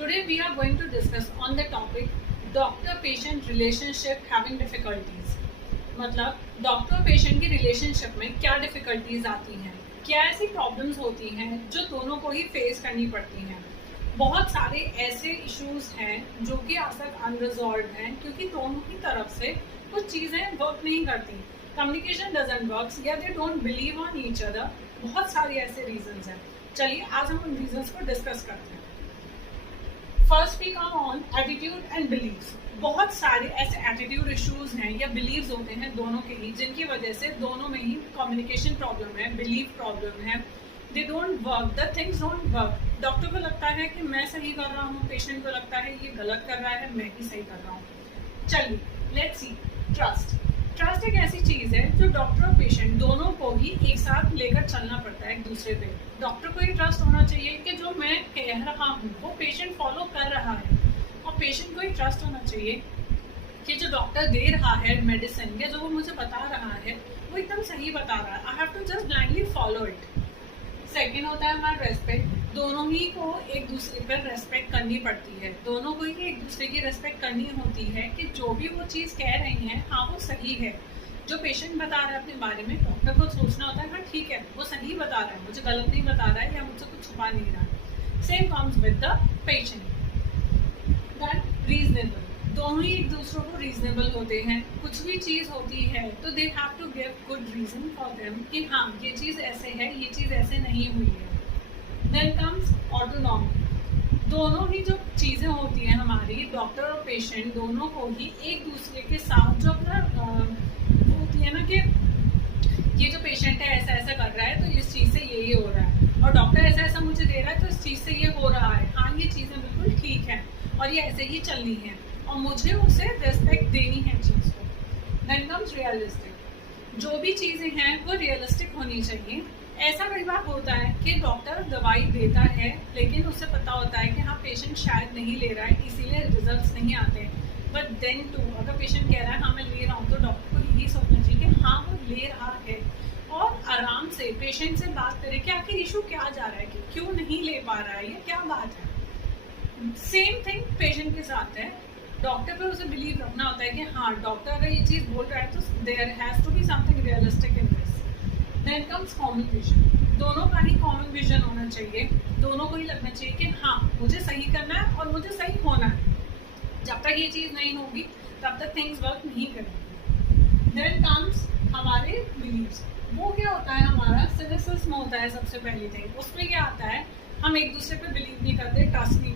Today we are going to discuss on the topic doctor-patient relationship having difficulties. मतलब doctor और patient की relationship में क्या difficulties आती हैं, क्या ऐसी प्रॉब्लम्स होती हैं जो दोनों को ही फेस करनी पड़ती हैं। बहुत सारे ऐसे इश्यूज हैं जो कि आज तक अनरिजॉल्व हैं क्योंकि दोनों की तरफ से कुछ चीज़ें वर्क नहीं करती, कम्युनिकेशन डजंट वर्क या they don't believe on each other. बहुत सारे ऐसे रीजंस हैं। चलिए आज हम उन रीजंस को डिस्कस करते हैं। First we come on attitude and beliefs. बहुत सारे ऐसे एटीट्यूड इश्यूज हैं या बिलीव्स होते हैं दोनों के ही, जिनकी वजह से दोनों में ही कम्युनिकेशन प्रॉब्लम है, बिलीव प्रॉब्लम है, they don't work, the things don't work. Doctor को लगता है कि मैं सही कर रहा हूँ, पेशेंट को लगता है ये गलत कर रहा है, मैं ही सही कर रहा हूँ। चलिए लेट्स सी ट्रस्ट। ट्रस्ट एक ऐसी चीज़ है जो डॉक्टर और पेशेंट दोनों को ही एक साथ लेकर चलना पड़ता है एक दूसरे पे। डॉक्टर को ये ट्रस्ट होना चाहिए कि जो मैं कह रहा हूँ वो पेशेंट फॉलो कर रहा है, और पेशेंट को ये ट्रस्ट होना चाहिए कि जो डॉक्टर दे रहा है मेडिसिन या जो वो मुझे बता रहा है वो एकदम सही बता रहा है। I have to just blindly follow it. Second होता है हमारा रेस्पेक्ट। दोनों ही को एक दूसरे पर रेस्पेक्ट करनी पड़ती है, दोनों को ही एक दूसरे की रेस्पेक्ट करनी होती है कि जो भी वो चीज़ कह रही हैं हाँ वो सही है। जो पेशेंट बता रहा है अपने बारे में, डॉक्टर को सोचना होता है हाँ ठीक है वो सही बता रहा है, मुझे गलत नहीं बता रहा है या मुझसे कुछ छुपा नहीं रहा है। Same comes with the patient. That reasonable. दोनों ही एक दूसरों को रीजनेबल होते हैं। कुछ भी चीज़ होती है तो they have to give good reason for them कि हाँ ये चीज़ ऐसे है, ये चीज़ ऐसे नहीं हुई है। Then comes autonomy. दोनों ही जो चीज़ें होती हैं हमारी, डॉक्टर और पेशेंट दोनों को ही एक दूसरे के साथ जो अपना होती है ना कि ये जो पेशेंट है ऐसा ऐसा कर रहा है तो इस चीज़ से ये हो रहा है, और डॉक्टर ऐसा ऐसा मुझे दे रहा है तो इस चीज़ से ये हो रहा है, हाँ ये चीज़ें बिल्कुल ठीक है और ये ऐसे ही चलनी है और मुझे उसे रेस्पेक्ट देनी है चीज़ को। Then comes realistic. जो भी चीज़ें हैं वो रियलिस्टिक होनी चाहिए। ऐसा कई बार होता है कि डॉक्टर दवाई देता है लेकिन उसे पता होता है कि हाँ पेशेंट शायद नहीं ले रहा है इसीलिए रिजल्ट्स नहीं आते हैं। बट देन टू अगर पेशेंट कह रहा है हाँ मैं ले रहा हूँ तो डॉक्टर को यही सोचना चाहिए कि हाँ वो ले रहा है, और आराम से पेशेंट से बात करें कि आखिर इशू क्या जा रहा है, कि क्यों नहीं ले पा रहा है या क्या बात है। सेम थिंग पेशेंट के साथ है। डॉक्टर पे उसे बिलीव रखना होता है कि हाँ डॉक्टर अगर ये चीज़ बोल रहा है तो there has to be something realistic in this. Then comes common vision. दोनों का ही कॉमन विजन होना चाहिए, दोनों को ही लगना चाहिए कि हाँ मुझे सही करना है और मुझे सही होना है। जब तक ये चीज़ नहीं होगी तब तक थिंग्स वर्क नहीं करेंगी। देन कम्स हमारे बिलीव्स। वो क्या होता है, हमारा सिनिसिज्म होता है सबसे पहली थिंग। उसमें क्या आता है, हम एक दूसरे पे बिलीव नहीं करते, ट्रस्ट नहीं